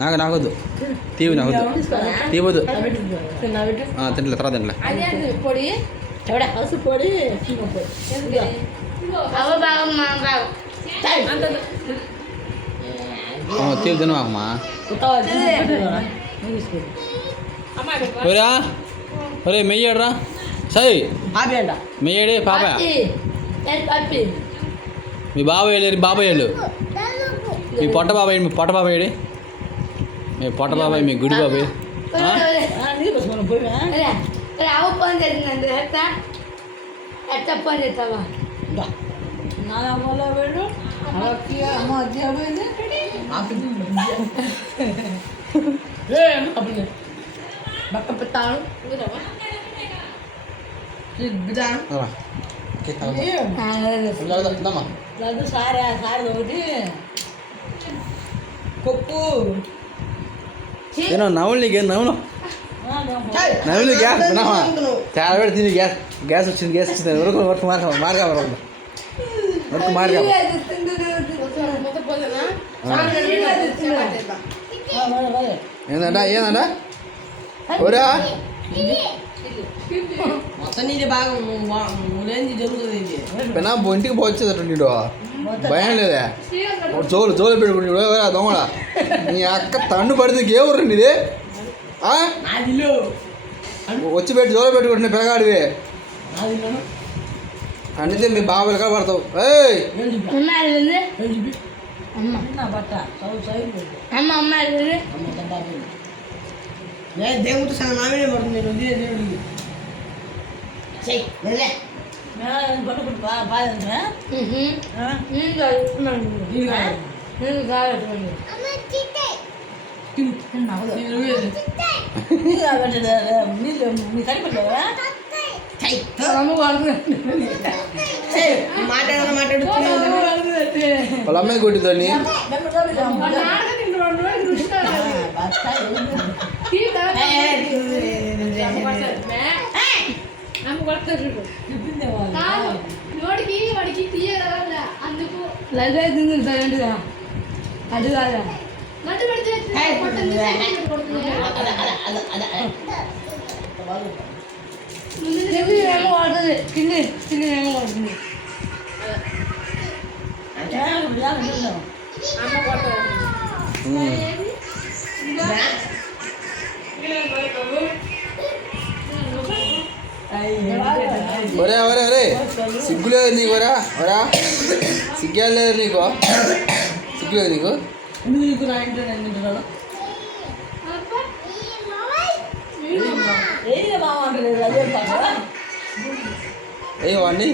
నాకొద్దు తీవి నాకొద్దు తీవద్దు తింటలే తర్వాత తింటలే పొడి పొడి తీవి తినవాకమ్మా ఒరా ఒరే మెయ్యాడరా సై మెయ్యాడే పాప మీ బాబాయ్ వెళ్ళారు బాబాయ్ వెళ్ళు మీ పొట్ట బాబాయ్ మీ పొట్ట బాబాయ్ మీ గుడి బాబాయ్ ఫోన్ చేసిందండి ఎట్లా ఫోన్ చేస్తావా బక్క పెట్టాను సారే ఒకటి కొప్పు నవ్వులు నీకేం నవ్వులు నవ్వులు గ్యాస్ తిన్నావా చాలా పెట్టి తిని గ్యాస్ వచ్చింది వరకు మార్గా ఏందంట ఓరా పెనా ఇంటికి పోవచ్చేదట నీడు భయం లేదా జోలు పెట్టుకుంటు దొంగడ నీ అక్క తండు పడితే ఏమర్రు నీది వచ్చి పెట్టి జోలు పెట్టుకుంటున్నా పిల్లగాడివి అండితే మీ బాబాయ్ ఎక్కడ పడతావు దేవుడు సగం నామే పడుతుంది వాళ్ళ అమ్మాయి కొట్టిందని వాడికి తీయగా అందుకు లైట్గా అది కాదా ఏమో వాడుతుంది తిండి ఏమో వాడుతుంది ఒరే ఒరే ఒరే సిగ్గులేదు నీకు ఒరా సిగ్గలేదు నీకు సిగ్గులేదు నీకు నీకు నా ఇంట్లో తింటున్నాడు ఏ వాడిని